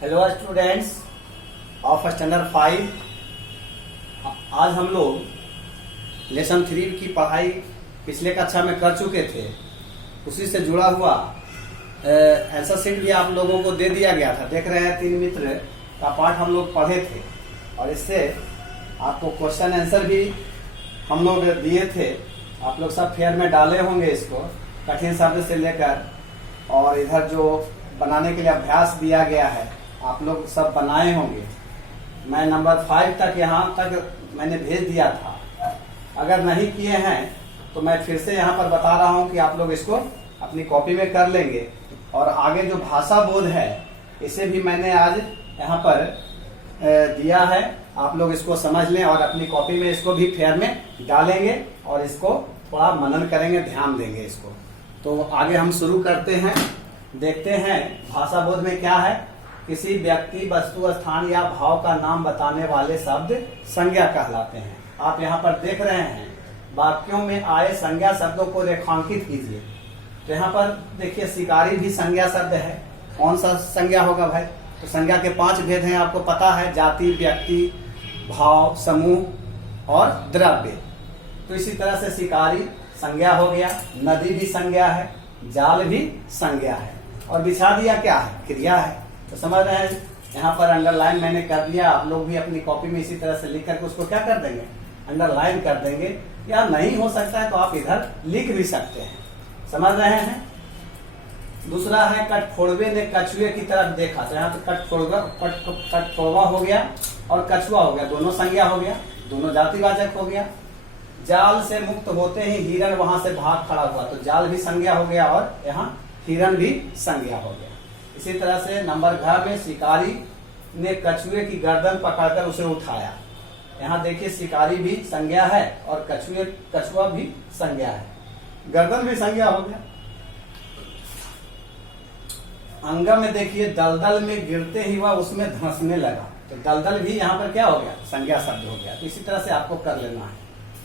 Hello students of standard 5। आज हम लोग लेसन 3 की पढ़ाई पिछले कक्षा में कर चुके थे। उसी से जुड़ा हुआ आंसर शीट भी आप लोगों को दे दिया गया था। देख रहे हैं 3 मित्र का पाठ हम लोग पढ़े थे और इससे आपको क्वेश्चन आंसर भी हम लोग दिए थे। आप लोग सब फेयर में डाले होंगे इसको, कठिन शब्द से लेकर, और इधर जो बनाने के लिए अभ्यास दिया गया है आप लोग सब बनाए होंगे। मैं नंबर 5 तक यहाँ तक मैंने भेज दिया था। अगर नहीं किए हैं तो मैं फिर से यहाँ पर बता रहा हूँ कि आप लोग इसको अपनी कॉपी में कर लेंगे। और आगे जो भाषा बोध है इसे भी मैंने आज यहाँ पर दिया है, आप लोग इसको समझ लें और अपनी कॉपी में इसको भी फेयर में डालेंगे और इसको थोड़ा मनन करेंगे, ध्यान देंगे इसको। तो आगे हम शुरू करते हैं। देखते हैं भाषा बोध में क्या है। किसी व्यक्ति, वस्तु, स्थान या भाव का नाम बताने वाले शब्द संज्ञा कहलाते हैं। आप यहाँ पर देख रहे हैं वाक्यों में आए संज्ञा शब्दों को रेखांकित कीजिए। तो यहाँ पर देखिए शिकारी भी संज्ञा शब्द है। कौन सा संज्ञा होगा भाई? तो संज्ञा के 5 भेद हैं, आपको पता है, जाति, व्यक्ति, भाव, समूह और द्रव्य। तो इसी तरह से शिकारी संज्ञा हो गया, नदी भी संज्ञा है, जाल भी संज्ञा है, और बिछा दिया क्या है? क्रिया है। तो समझ रहे हैं, यहाँ पर अंडरलाइन मैंने कर दिया। आप लोग भी अपनी कॉपी में इसी तरह से लिख करके उसको क्या कर देंगे? अंडरलाइन कर देंगे। या नहीं हो सकता है तो आप इधर लिख भी सकते हैं। समझ रहे हैं। दूसरा है कटफोड़वे ने कछुए की तरफ देखा। तो यहाँ तो कटफोड़वा हो गया और कछुआ हो गया, दोनों संज्ञा हो गया, दोनों जातिवाचक हो गया। जाल से मुक्त होते ही हिरण वहां से भाग खड़ा हुआ। तो जाल भी संज्ञा हो गया और यहाँ हिरण भी संज्ञा हो गया। इसी तरह से नंबर घ में शिकारी ने कछुए की गर्दन पकड़कर उसे उठाया। यहाँ देखिए शिकारी भी संज्ञा है और कछुआ भी संज्ञा है, गर्दन भी संज्ञा हो गया। अंगा में देखिए दलदल में गिरते ही वह उसमें धंसने लगा। तो दलदल भी यहाँ पर क्या हो गया? संज्ञा शब्द हो गया। तो इसी तरह से आपको कर लेना है।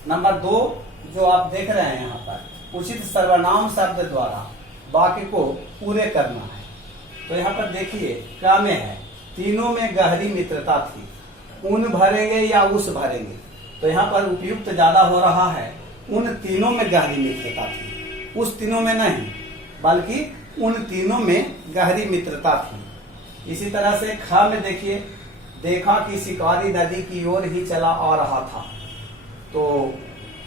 नंबर 2 जो आप देख रहे हैं यहाँ पर, उचित सर्वनाम शब्द द्वारा वाक्य को पूरे करना है। तो यहाँ पर देखिए क्या में है, तीनों में गहरी मित्रता थी। उन भरेंगे या उस भरेंगे? तो यहाँ पर उपयुक्त ज्यादा हो रहा है। उन तीनों में गहरी मित्रता थी, उस तीनों में नहीं, बल्कि उन तीनों में गहरी मित्रता थी। इसी तरह से ख में देखिए, देखा कि शिकारी नदी की ओर ही चला आ रहा था। तो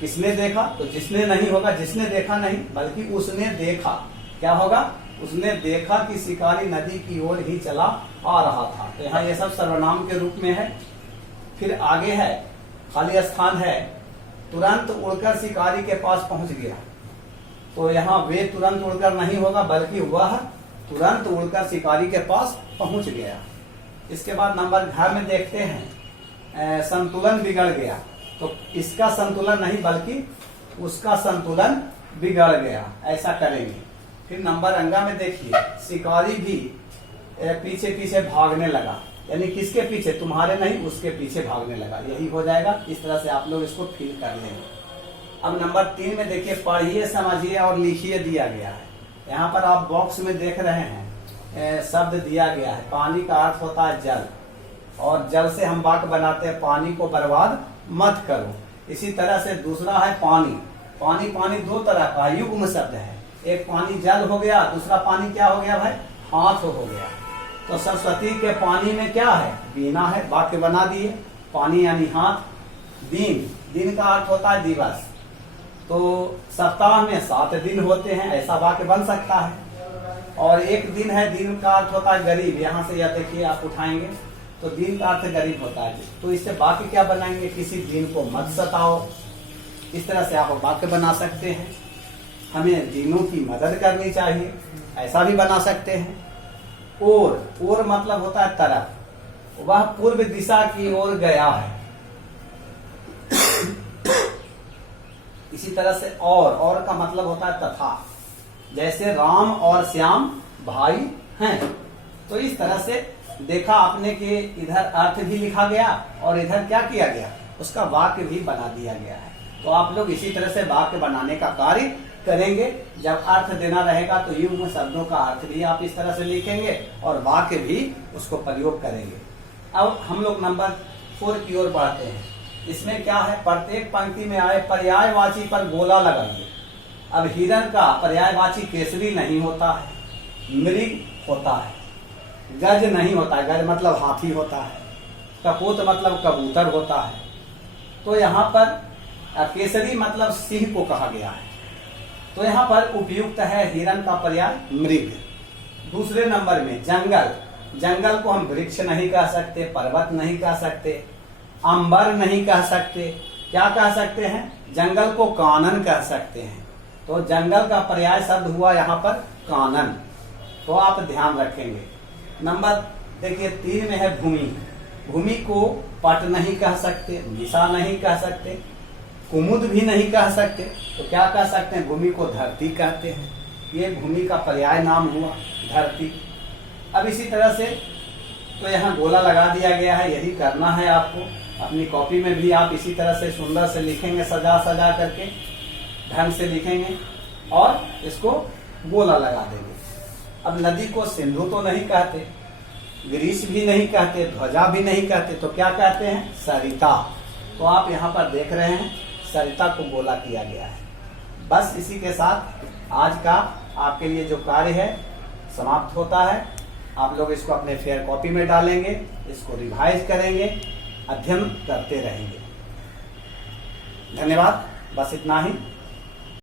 किसने देखा? तो जिसने नहीं होगा, जिसने देखा नहीं बल्कि उसने देखा। क्या होगा? उसने देखा कि शिकारी नदी की ओर ही चला आ रहा था। तो यहाँ ये सब सर्वनाम के रूप में है। फिर आगे है खाली स्थान है, तुरंत उड़कर शिकारी के पास पहुंच गया। तो यहाँ वे तुरंत उड़कर नहीं होगा बल्कि वह तुरंत उड़कर शिकारी के पास पहुंच गया। इसके बाद नंबर घ में देखते हैं संतुलन बिगड़ गया। तो इसका संतुलन नहीं बल्कि उसका संतुलन बिगड़ गया, ऐसा करेंगे। फिर नंबर अंगा में देखिए शिकारी भी पीछे पीछे भागने लगा। यानी किसके पीछे? तुम्हारे नहीं, उसके पीछे भागने लगा। यही हो जाएगा। इस तरह से आप लोग इसको फिल कर लेंगे। अब नंबर 3 में देखिए पढ़िए, समझिए और लिखिए दिया गया है। यहाँ पर आप बॉक्स में देख रहे हैं शब्द दिया गया है। पानी का अर्थ होता है जल, और जल से हम वाक्य बनाते हैं पानी को बर्बाद मत करो। इसी तरह से दूसरा है पानी। पानी पानी 2 तरह का युग्म शब्द है। एक पानी जल हो गया, दूसरा पानी क्या हो गया भाई? हाथ हो गया। तो सरस्वती के पानी में क्या है? बीना है। वाक्य बना दिए, पानी यानी हाथ, दिन, दिन का अर्थ होता है दिवस। तो सप्ताह में 7 दिन होते हैं, ऐसा वाक्य बन सकता है। और एक दिन है, दिन का अर्थ होता है गरीब। यहाँ से यह देखिए आप उठाएंगे तो दिन का अर्थ गरीब होता है। तो इससे वाक्य क्या बनाएंगे? किसी दिन को मत सताओ। इस तरह से आप वाक्य बना सकते हैं। हमें दिनों की मदद करनी चाहिए, ऐसा भी बना सकते हैं। और मतलब होता है तरफ, वह पूर्व दिशा की ओर गया है। इसी तरह से और का मतलब होता है तथा। जैसे राम और श्याम भाई हैं। तो इस तरह से देखा आपने कि इधर अर्थ भी लिखा गया और इधर क्या किया गया? उसका वाक्य भी बना दिया गया है। तो आप लोग इसी तरह से वाक्य बनाने का कार्य करेंगे। जब अर्थ देना रहेगा तो युग्म शब्दों का अर्थ भी आप इस तरह से लिखेंगे और वाक्य भी उसको प्रयोग करेंगे। अब हम लोग नंबर 4 की ओर बढ़ते हैं। इसमें क्या है, प्रत्येक पंक्ति में आए पर्यायवाची पर गोला लगाइए। अब हिरण का पर्यायवाची केसरी नहीं होता है, मृग होता है, गज नहीं होता है, गज मतलब हाथी होता है, कपूत मतलब कबूतर होता है। तो यहाँ पर केसरी मतलब सिंह को कहा गया है, तो यहाँ पर उपयुक्त है हिरण का पर्याय मृग। दूसरे नंबर में जंगल, जंगल को हम वृक्ष नहीं कह सकते, पर्वत नहीं कह सकते, अंबर नहीं कह सकते, क्या कह सकते हैं, जंगल को कानन कह सकते हैं। तो जंगल का पर्याय शब्द हुआ यहाँ पर कानन, तो आप ध्यान रखेंगे। नंबर देखिए 3 में है भूमि। भूमि को पट नहीं कह सकते, निशा नहीं कह सकते, कुमुद भी नहीं कह सकते, तो क्या कह सकते हैं, भूमि को धरती कहते हैं। ये भूमि का पर्याय नाम हुआ धरती। अब इसी तरह से तो यहाँ गोला लगा दिया गया है, यही करना है आपको। अपनी कॉपी में भी आप इसी तरह से सुंदर से लिखेंगे, सजा सजा करके ढंग से लिखेंगे और इसको गोला लगा देंगे। अब नदी को सिंधु तो नहीं कहते, ग्रीस भी नहीं कहते, ध्वजा भी नहीं कहते, तो क्या कहते हैं, सरिता। तो आप यहाँ पर देख रहे हैं सरिता को गोला किया गया है। बस इसी के साथ आज का आपके लिए जो कार्य है समाप्त होता है। आप लोग इसको अपने फेयर कॉपी में डालेंगे, इसको रिवाइज करेंगे, अध्ययन करते रहेंगे। धन्यवाद, बस इतना ही।